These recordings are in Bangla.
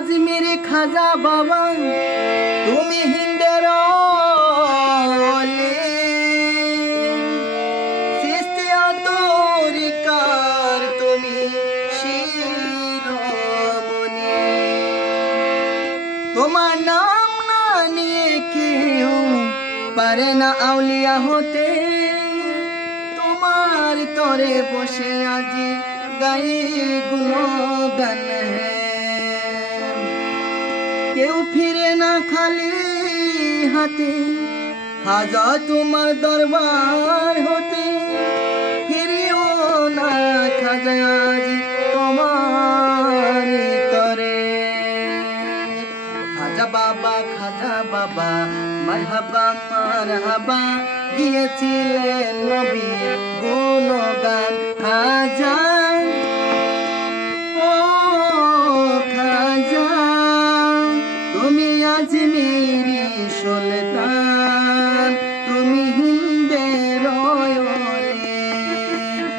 আজমিরি খাজা বাবা, তুমি হিন্দের তোমার নাম না নিয়ে কেউ পারে না আউলিয়া হতে। তোমার তরে বসে আজি গাই গুলো খালি হাতে, খাজা তোমার দরবার হতে। ফিরিও না খাজা তোমার তরে খাজা বাবা খাজা বাবা, মারহাবা মারহাবা, গিয়েছিলেন নবীর গুণগান। খাজা আজমিরি সুলতান তুমি হিন্দের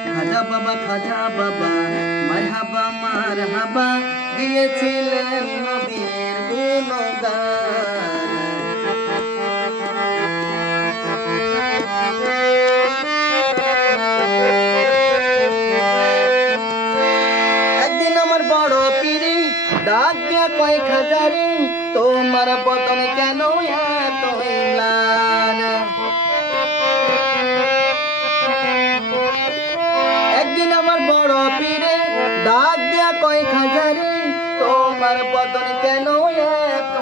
খাজা বাবা খাজা বাবা মারহাবা মারহাবা দিয়েছিলেন নবীর দিয়া কয়েক হাজারি, তোমার বদন কেন এত ম্লান একদিন আমার বড় পীরে ডাক দিয়া কয়েক হাজারি, তোমার বদন কেন এত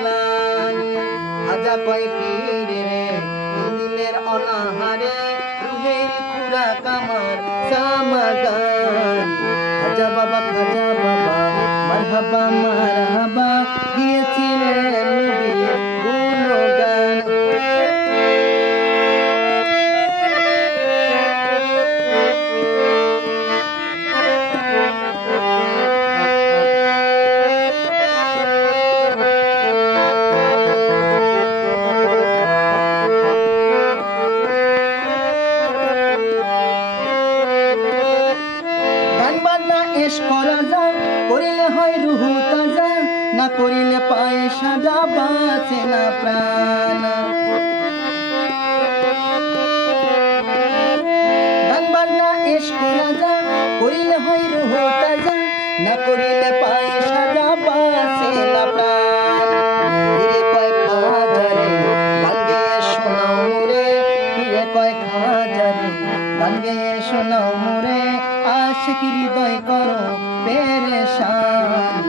ম্লান হাজা পীরে রে দিনের অনাহারে রুহের খুরা কামার সামাগান। খাজা বাবা খাজা বাবা। মারহাবা মারহাবা গিয়েছিলেন নবীর গুণগান। গান হয় রুহু তাজা না করিলে পায়ে সাজা বাঁচে না প্রাণ। গান বাজনা এস যায় করিলে হয় রুহু গান গেয়ে শোনাও মোরে আশিক হৃদয় করো? পেরেশান।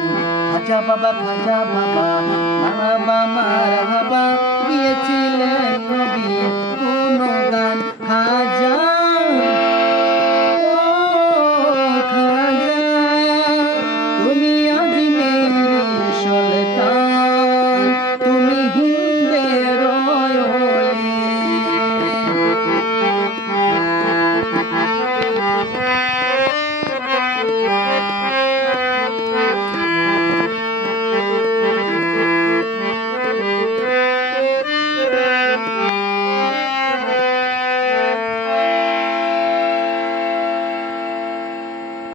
খাজা বাবা খাজা বাবা মারহাবা মারহাবা গিয়েছিলেন নবী।